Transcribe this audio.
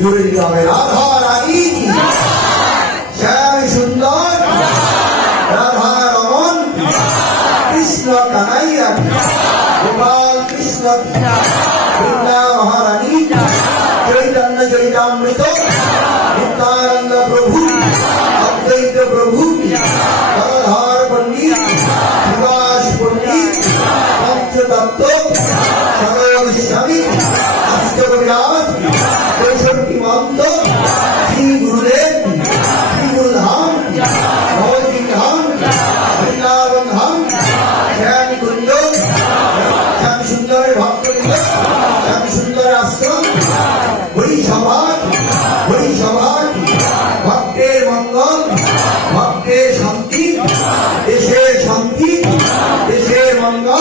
জুড়ে দিতে হবে রাধা রানী শ্যাম সুন্দর রাধা রমন কৃষ্ণ কানাইয়া গোপাল কৃষ্ণ বৃন্দা মহারানী চৈতন্য চরিতামৃত নিত্যানন্দ প্রভু অদ্বৈত প্রভু গদাধর পণ্ডিত সুভাষ পণ্ডিত পঞ্চতত্ত্ব সরল স্বামী অষ্টকবিরাজ 63 মন্ত্র শ্রী গুরুদেব শ্রী গুরুধাম নবদ্বীপ ধাম বৃন্দাবন ধাম শ্যাম কুঞ্জ শ্যাম সুন্দরের ভক্তবৃন্দ শ্যাম সুন্দরের আশ্রম হরিসভাট ভক্তের মঙ্গল ভক্তের শান্তি দেশের মঙ্গল